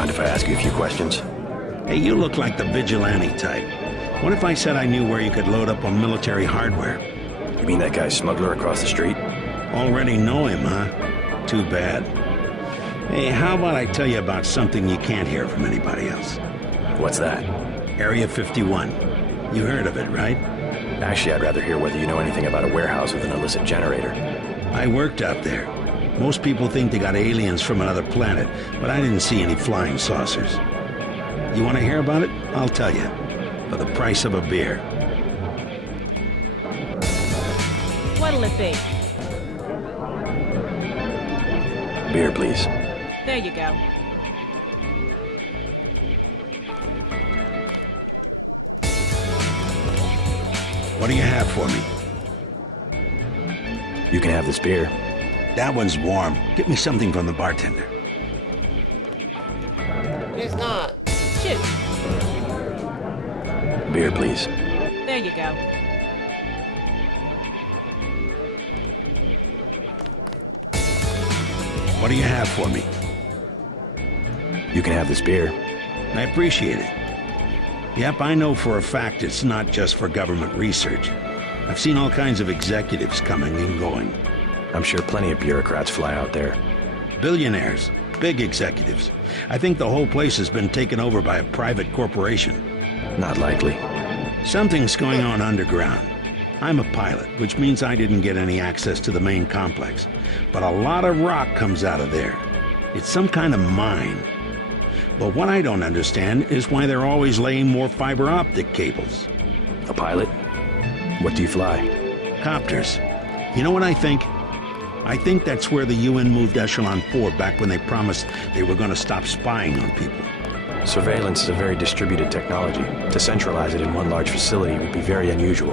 Mind if I ask you a few questions? Hey, you look like the vigilante type. What if I said I knew where you could load up on military hardware? You mean that guy smuggler across the street? Already know him, huh? Too bad. Hey, how about I tell you about something you can't hear from anybody else? What's that? Area 51. You heard of it, right? Actually, I'd rather hear whether you know anything about a warehouse with an illicit generator. I worked out there. Most people think they got aliens from another planet, but I didn't see any flying saucers. You want to hear about it? I'll tell you. For the price of a beer. What'll it be? Beer, please. There you go. What do you have for me? You can have this beer. That one's warm. Get me something from the bartender. He's not. Shoot. Beer, please. There you go. What do you have for me? You can have this beer. I appreciate it. Yep, I know for a fact it's not just for government research. I've seen all kinds of executives coming and going. I'm sure plenty of bureaucrats fly out there. Billionaires, big executives. I think the whole place has been taken over by a private corporation. Not likely. Something's going on underground. I'm a pilot, which means I didn't get any access to the main complex. But a lot of rock comes out of there. It's some kind of mine. But what I don't understand is why they're always laying more fiber optic cables. A pilot? What do you fly? Copters. You know what I think? I think that's where the UN moved Echelon 4 back when they promised they were going to stop spying on people. Surveillance is a very distributed technology. To centralize it in one large facility would be very unusual,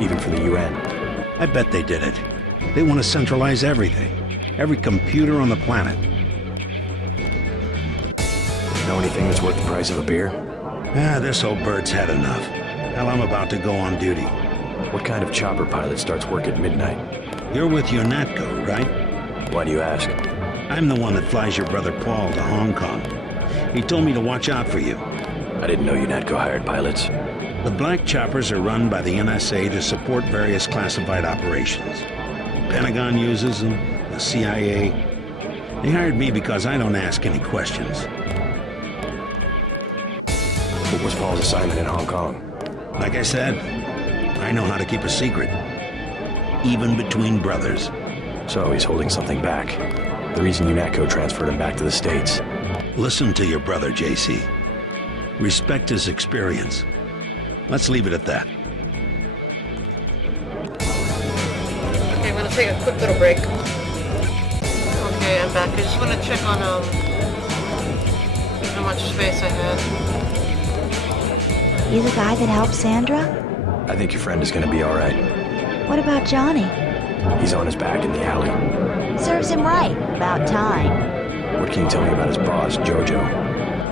even for the UN. I bet they did it. They want to centralize everything. Every computer on the planet. Know anything that's worth the price of a beer? This old bird's had enough. Hell, I'm about to go on duty. What kind of chopper pilot starts work at midnight? You're with UNATCO, right? Why do you ask? I'm the one that flies your brother Paul to Hong Kong. He told me to watch out for you. I didn't know UNATCO hired pilots. The black choppers are run by the NSA to support various classified operations. Pentagon uses them, the CIA. They hired me because I don't ask any questions. What was Paul's assignment in Hong Kong? Like I said, I know how to keep a secret. Even between brothers. So he's holding something back. The reason UNATCO transferred him back to the States. Listen to your brother, JC. Respect his experience. Let's leave it at that. Okay, I'm gonna take a quick little break. Okay, I'm back. I just want to check on how much space I have. You the guy that helped Sandra? I think your friend is gonna be alright. What about Johnny? He's on his back in the alley. Serves him right. About time. What can you tell me about his boss, Jojo?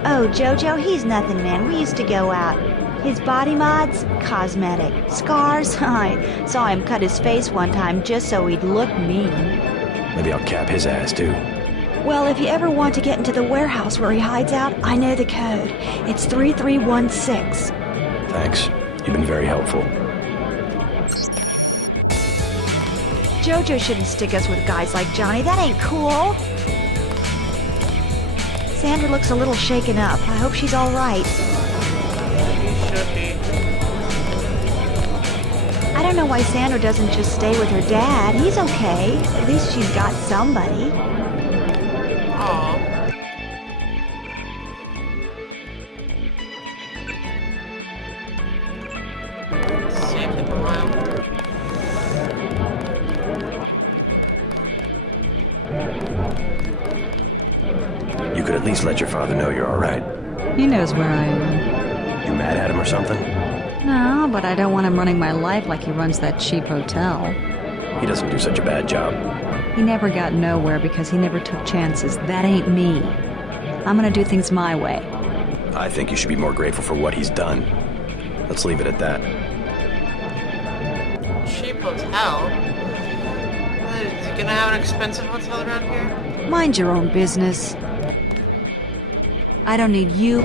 Oh, Jojo, he's nothing, man. We used to go out. His body mods? Cosmetic. Scars? I saw him cut his face one time just so he'd look mean. Maybe I'll cap his ass, too. Well, if you ever want to get into the warehouse where he hides out, I know the code. It's 3316. Thanks. You've been very helpful. Jojo shouldn't stick us with guys like Johnny. That ain't cool. Sandra looks a little shaken up. I hope she's all right. You should be. I don't know why Sandra doesn't just stay with her dad. He's okay. At least she's got somebody. Aw. Saved him a while. You could at least let your father know you're alright. He knows where I am. You mad at him or something? No, but I don't want him running my life like he runs that cheap hotel. He doesn't do such a bad job. He never got nowhere because he never took chances. That ain't me. I'm gonna do things my way. I think you should be more grateful for what he's done. Let's leave it at that. Cheap hotel? Is he gonna have an expensive hotel around here? Mind your own business. I don't need you.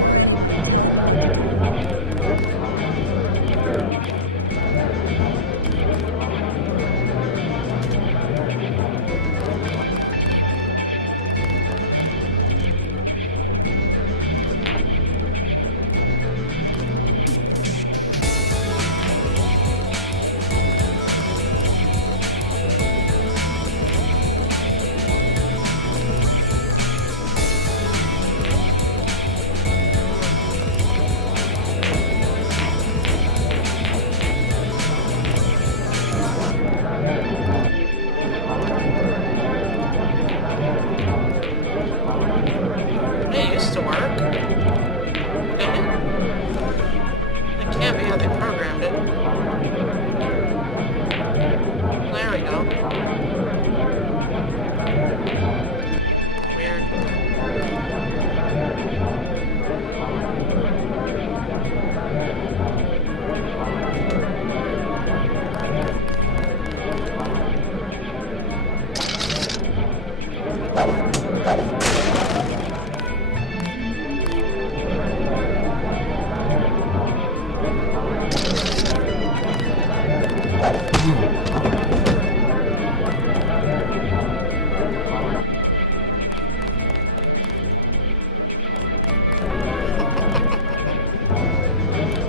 It used to work. Didn't it? It can't be how they programmed it. There we go. Weird.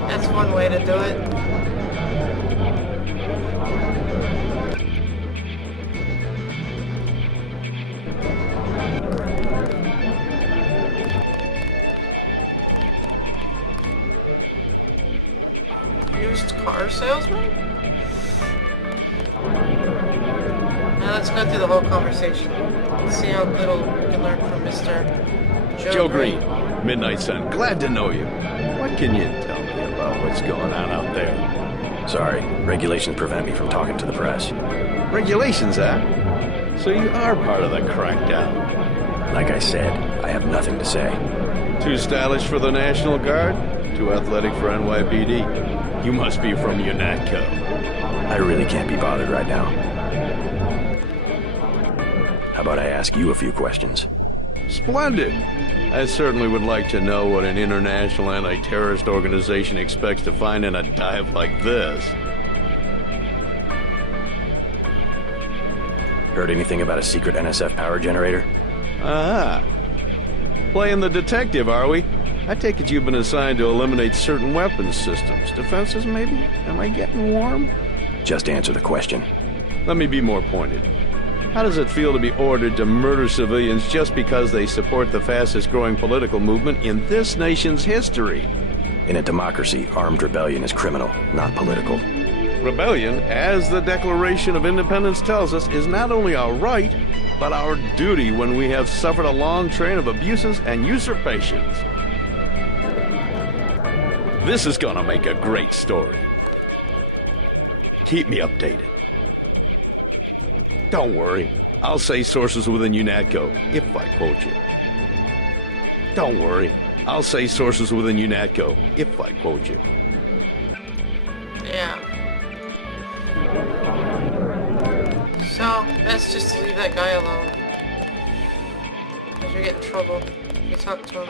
That's one way to do it. Used car salesman? Now let's go through the whole conversation. Let's see how little we can learn from Mr. Joe Green, Midnight Sun. Glad to know you. What can you tell me about what's going on out there? Sorry, regulations prevent me from talking to the press. Regulations, huh? So you are part of the crackdown. Like I said, I have nothing to say. Too stylish for the National Guard? Too athletic for NYPD? You must be from UNATCO. I really can't be bothered right now. How about I ask you a few questions? Splendid. I certainly would like to know what an international anti-terrorist organization expects to find in a dive like this. Heard anything about a secret NSF power generator? Ah. Playing the detective, are we? I take it you've been assigned to eliminate certain weapons systems. Defenses, maybe? Am I getting warm? Just answer the question. Let me be more pointed. How does it feel to be ordered to murder civilians just because they support the fastest-growing political movement in this nation's history? In a democracy, armed rebellion is criminal, not political. Rebellion, as the Declaration of Independence tells us, is not only our right, but our duty when we have suffered a long train of abuses and usurpations. This is gonna make a great story. Keep me updated. Don't worry, I'll say sources within UNATCO, if I quote you. Don't worry, I'll say sources within UNATCO, if I quote you. Yeah. So, best just to leave that guy alone. Because you get in trouble. You talk to him.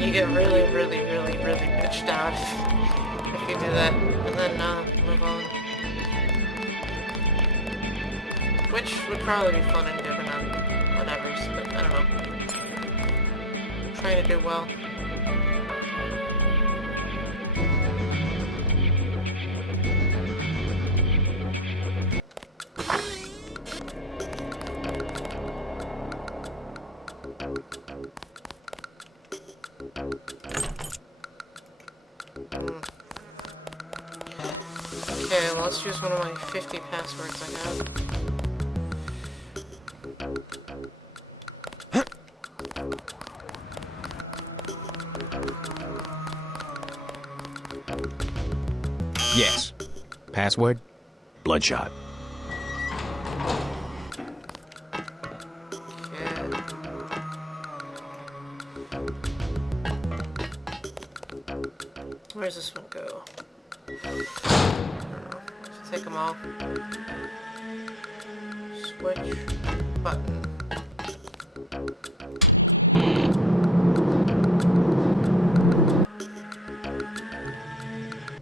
You get really, really, really, really bitched out if you do that, and then move on. Which would probably be fun and different on whatever's, but I don't know. Trying to do well. Okay, well, let's use one of my 50 passwords I have. Yes. Password? Bloodshot. Yeah. Where's this one go? I don't know. Let's take them all. Switch button.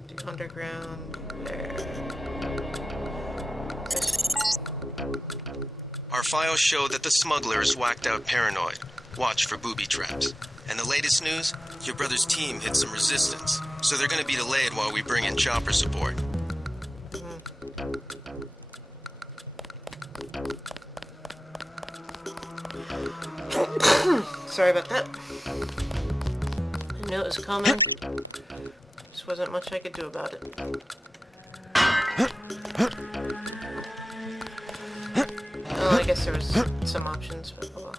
The underground there. Our files show that the smuggler is whacked out paranoid. Watch for booby traps. And the latest news? Your brother's team hit some resistance, so they're gonna be delayed while we bring in chopper support. Sorry about that. I knew it was coming. Just wasn't much I could do about it. Well, I guess there was some options, but oh well.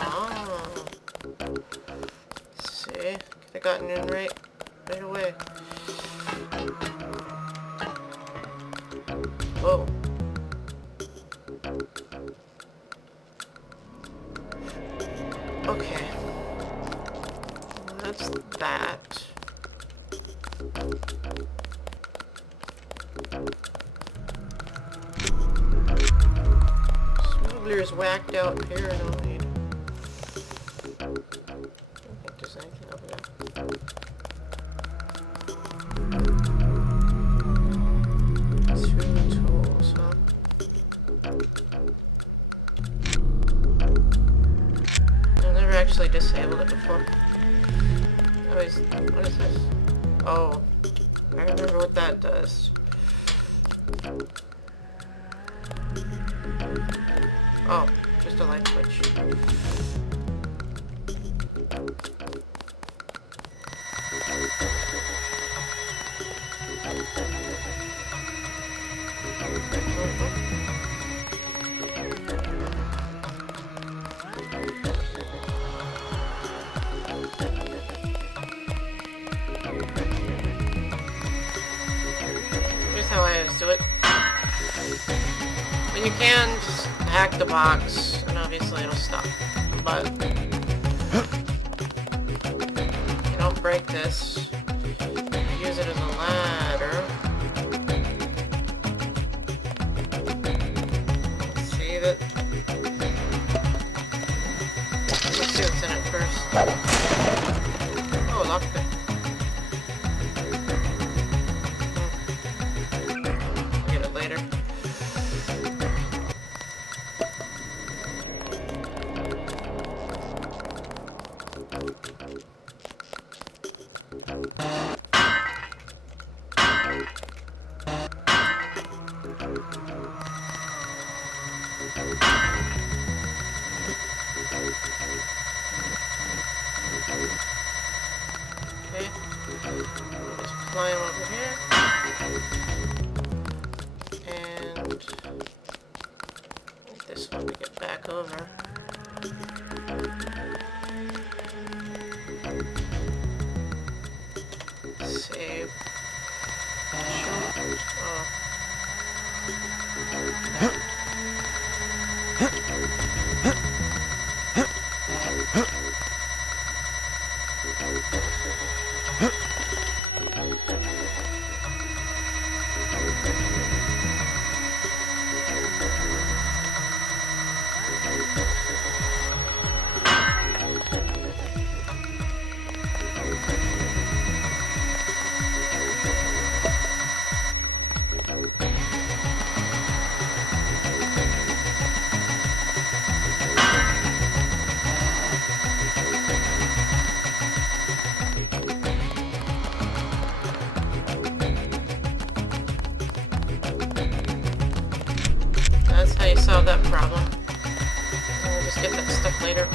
Oh. See? Could have gotten in right away. Whoa. Okay. That's that. Smuggler's whacked out paranoid. I don't think there's anything over there. Two tools, huh? I've never actually disabled it before. Always, what is this? Oh, I remember what that does. Oh, just a light switch. Here's how I always do it. When you can, just hack the box, and obviously it'll stop. But you don't break this. Use it as a ladder. See that? Let's see what's in it first. Oh, lockpick. I'll get it later. Okay, just climb over here, and this one to get back over. Save. Oh. That's how you solve that problem. We'll just get that stuff later.